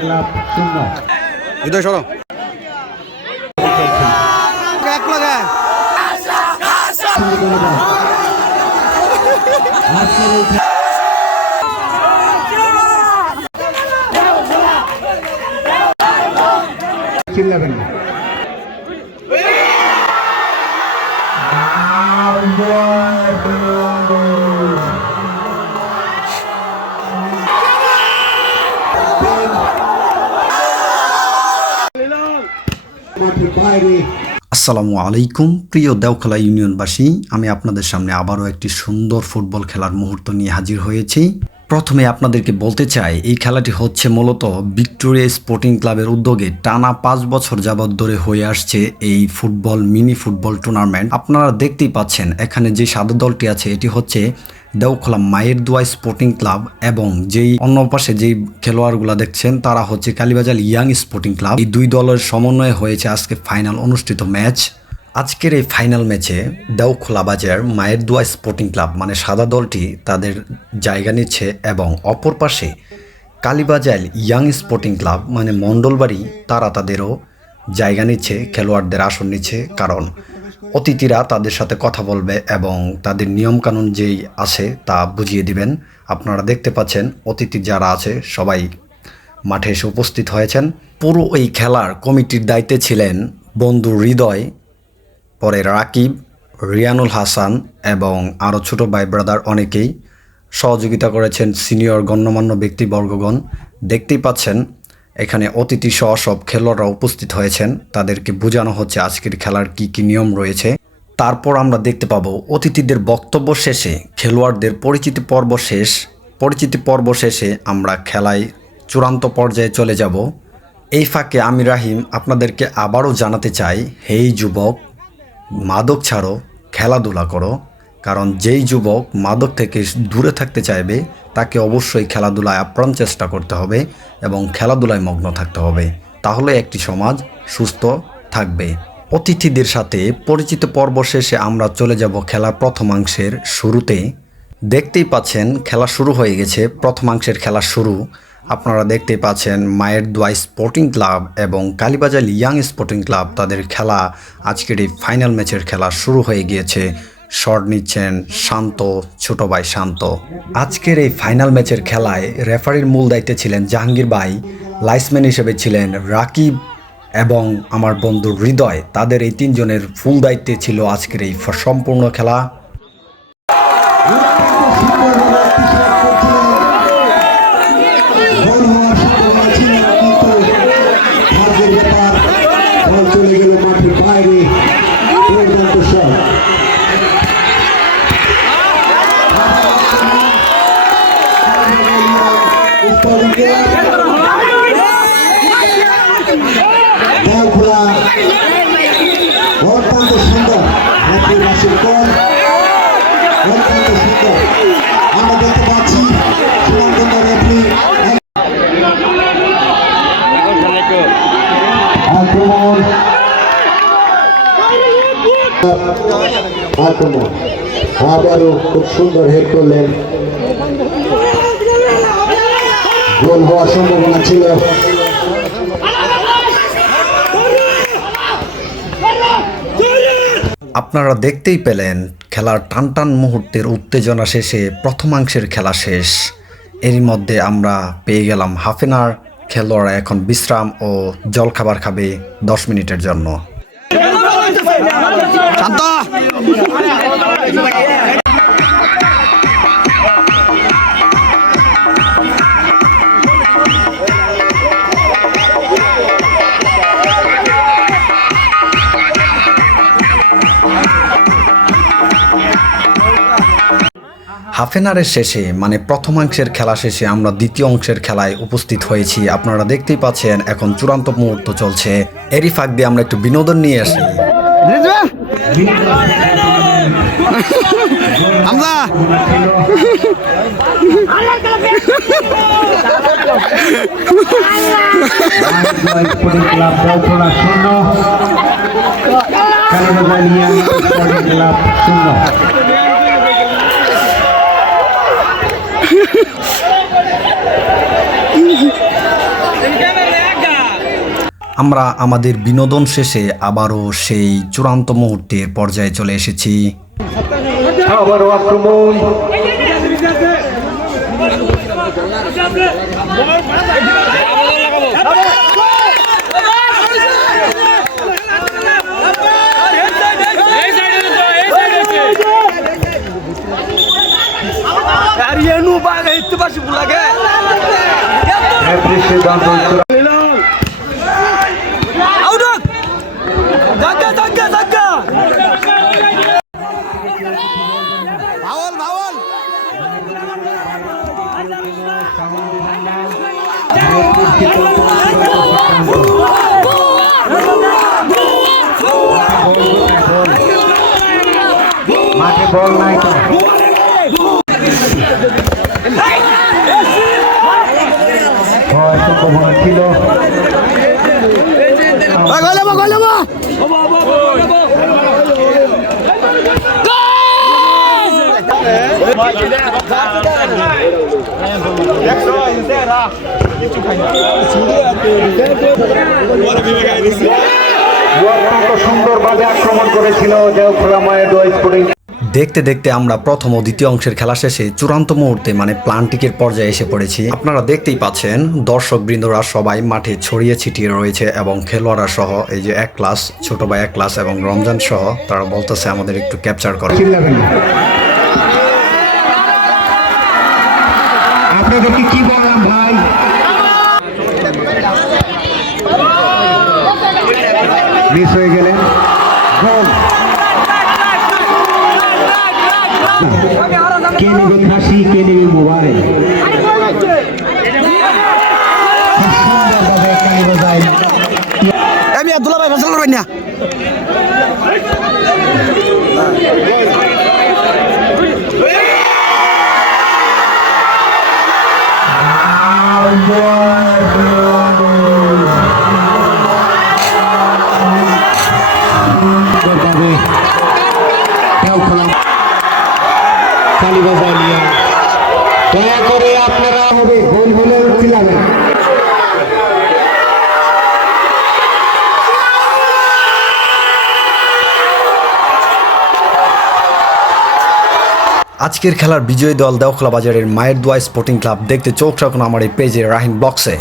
Club শূন্য। হৃদয় সরো। এক চিল্লাবেন না। আসসালামু আলাইকুম, প্রিয় দেওখলা ইউনিয়নবাসী। আমি আপনাদের সামনে আবারও একটি সুন্দর ফুটবল খেলার মুহূর্ত নিয়ে হাজির হয়েছি। প্রথমে আপনাদেরকে বলতে চাই, এই খেলাটি হচ্ছে মূলত ভিক্টোরিয়া স্পোর্টিং ক্লাবের উদ্যোগে টানা পাঁচ বছর যাবৎ ধরে হয়ে আসছে এই ফুটবল, মিনি ফুটবল টুর্নামেন্ট। আপনারা দেখতেই পাচ্ছেন, এখানে যে সাদা দলটি আছে, এটি হচ্ছে দেওখলা মায়ের দোয়া স্পোর্টিং ক্লাব এবং যেই অন্য পাশে যেই খেলোয়াড়গুলো দেখছেন, তারা হচ্ছে কালীবাজার ইয়াং স্পোর্টিং ক্লাব। এই দুই দলের সমন্বয়ে হয়েছে আজকে ফাইনাল অনুষ্ঠিত ম্যাচ। আজকের এই ফাইনাল ম্যাচে দেওখোলা বাজার মায়ের দোয়া স্পোর্টিং ক্লাব মানে সাদা দলটি তাদের জায়গা নিচ্ছে এবং অপর পাশে কালীবাজার ইয়াং স্পোর্টিং ক্লাব মানে মণ্ডলবাড়ি, তারা তাদেরও জায়গা নিচ্ছে, খেলোয়াড়দের আসন নিচ্ছে, কারণ অতিথিরা তাদের সাথে কথা বলবে এবং তাদের নিয়মকানুন যেই আছে তা বুঝিয়ে দিবেন। আপনারা দেখতে পাচ্ছেন অতিথি যারা আছে, সবাই মাঠে এসে উপস্থিত হয়েছেন। পুরো এই খেলার কমিটির দায়িত্বে ছিলেন বন্ধু হৃদয় পরে রাকিব, রিয়ানুল হাসান এবং আরও ছোট ভাই ব্রাদার অনেকেই সহযোগিতা করেছেন সিনিয়র গণ্যমান্য ব্যক্তিবর্গগণ। দেখতেই পাচ্ছেন, এখানে অতিথি সহ সব খেলোয়াড়রা উপস্থিত হয়েছেন। তাদেরকে বোঝানো হচ্ছে আজকের খেলার কি কি নিয়ম রয়েছে। তারপর আমরা দেখতে পাবো অতিথিদের বক্তব্য শেষে, খেলোয়াড়দের পরিচিতি পর্ব শেষ। পরিচিতি পর্ব শেষে আমরা খেলায় চূড়ান্ত পর্যায়ে চলে যাব। এই ফাঁকে আমি রাহিম আপনাদেরকে আবারও জানাতে চাই, হেই যুবক মাদক ছাড়ো, খেলাধুলা করো, কারণ যেই যুবক মাদক থেকে দূরে থাকতে চাইবে, তাকে অবশ্যই খেলাধুলায় আপ্রাণ চেষ্টা করতে হবে এবং খেলাধুলায় মগ্ন থাকতে হবে। তাহলে একটি সমাজ সুস্থ থাকবে। অতিথিদের সাথে পরিচিত পর্ব শেষে আমরা চলে যাব খেলার প্রথমাংশের শুরুতে। দেখতেই পাচ্ছেন, খেলা শুরু হয়ে গেছে, প্রথমাংশের খেলা শুরু। আপনারা দেখতেই পাচ্ছেন মায়ের দোয়া স্পোর্টিং ক্লাব এবং কালীবাজার ইয়াং স্পোর্টিং ক্লাব তাদের খেলা। আজকের এই ফাইনাল ম্যাচের খেলা শুরু হয়ে গিয়েছে। শট নিচ্ছেন শান্ত, ছোট ভাই শান্ত। আজকের এই ফাইনাল ম্যাচের খেলায় রেফারির মূল দায়িত্বে ছিলেন জাহাঙ্গীর ভাই, লাইসম্যান হিসেবে ছিলেন রাকিব এবং আমার বন্ধু হৃদয়। তাদের এই তিনজনের ফুল দায়িত্বে ছিল আজকের এই সম্পূর্ণ খেলা। আবারও খুব সুন্দর করলেন। গোল হওয়ার সম্ভাবনা ছিল। আপনারা দেখতেই পেলেন খেলার টানটান মুহূর্তের উত্তেজনা শেষে প্রথমাংশের খেলা শেষ। এরই মধ্যে আমরা পেয়ে গেলাম হাফ এন আওয়ার খেলোয়াড়রা এখন বিশ্রাম ও জলখাবার খাবে দশ মিনিটের জন্য। শান্ত। হাফ এন আওয়ারের শেষে মানে প্রথমাংশের খেলা শেষে আমরা দ্বিতীয় অংশের খেলায় উপস্থিত হয়েছি। আপনারা দেখতেই পাচ্ছেন এখন চূড়ান্ত মুহূর্ত চলছে। এরই ফাঁক দিয়ে আমরা একটু বিনোদন নিয়ে আসি। দৌড়া শূন্য কালীবাজার স্পোর্টিং ক্লাব শূন্য আমরা আমাদের বিনোদন শেষে আবারও সেই চূড়ান্ত মুহূর্তের পর্যায়ে চলে এসেছি। আবারও আক্রমণ। মাঠে বল নাই সম্ভাবনা ছিল। সুন্দরভাবে আক্রমণ করেছিল দেওখোলা মায়ের স্পোর্টিং দেখতে দেখতে আমরা প্রথম ও দ্বিতীয় অংশের খেলা শেষে চূড়ান্ত মুহূর্তে মানে প্লান্টিকের পর্যায়ে এসে পড়েছি। আপনারা দেখতেই পাচ্ছেন দর্শক বৃন্দরা সবাই মাঠে ছড়িয়ে ছিটিয়ে রয়েছে এবং খেলোয়াড়রা সহ, এই যে এক ক্লাস, ছোট ভাই এক ক্লাস এবং রমজান সহ, তারা বলতেছে আমাদের একটু ক্যাপচার করো। মিস হয়ে গোল। কে নেবে খাসি কে নেবে মোবাইল? আমি আব্দুল্লাহ ভাই ফেসল করবেন না। সুন্দরভাবে আজকের খেলার বিজয়ী দল দেওখলা বাজারের মায়ের দোয়া স্পোর্টিং ক্লাব দেখতে চোখ রাখুন আমার এই পেজে রাহিন বক্সে।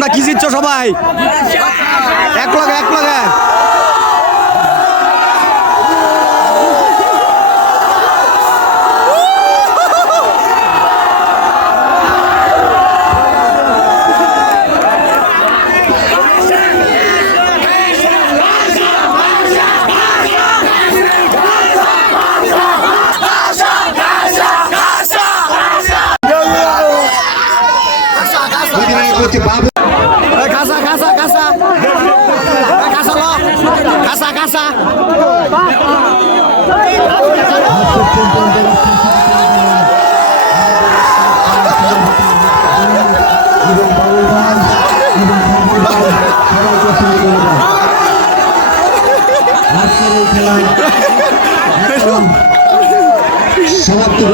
তোমরা কি জিতছো সবাই? এক লগে এক লগে। বাবু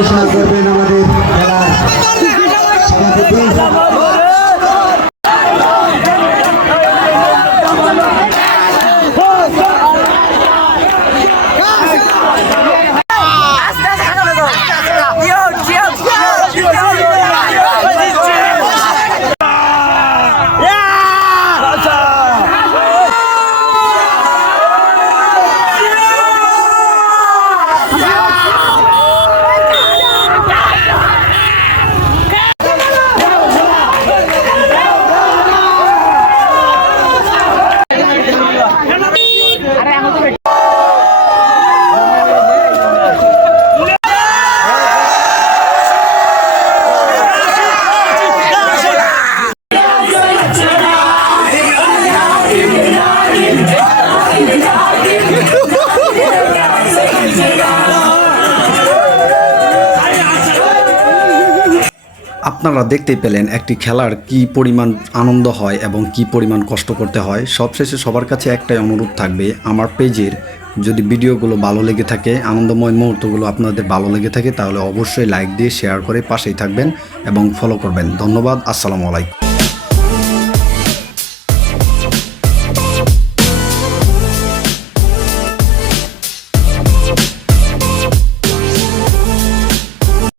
página আপনারা দেখতে পেলেন একটি খেলার কি পরিমাণ আনন্দ হয় এবং কি পরিমাণ কষ্ট করতে হয়। সবশেষে সবার কাছে একটাই অনুরোধ থাকবে, আমার পেজের যদি ভিডিওগুলো ভালো লেগে থাকে, আনন্দময় মুহূর্তগুলো আপনাদের ভালো লেগে থাকে, তাহলে অবশ্যই লাইক দিয়ে শেয়ার করে পাশেই থাকবেন এবং ফলো করবেন। ধন্যবাদ, আসসালামু আলাইকুম।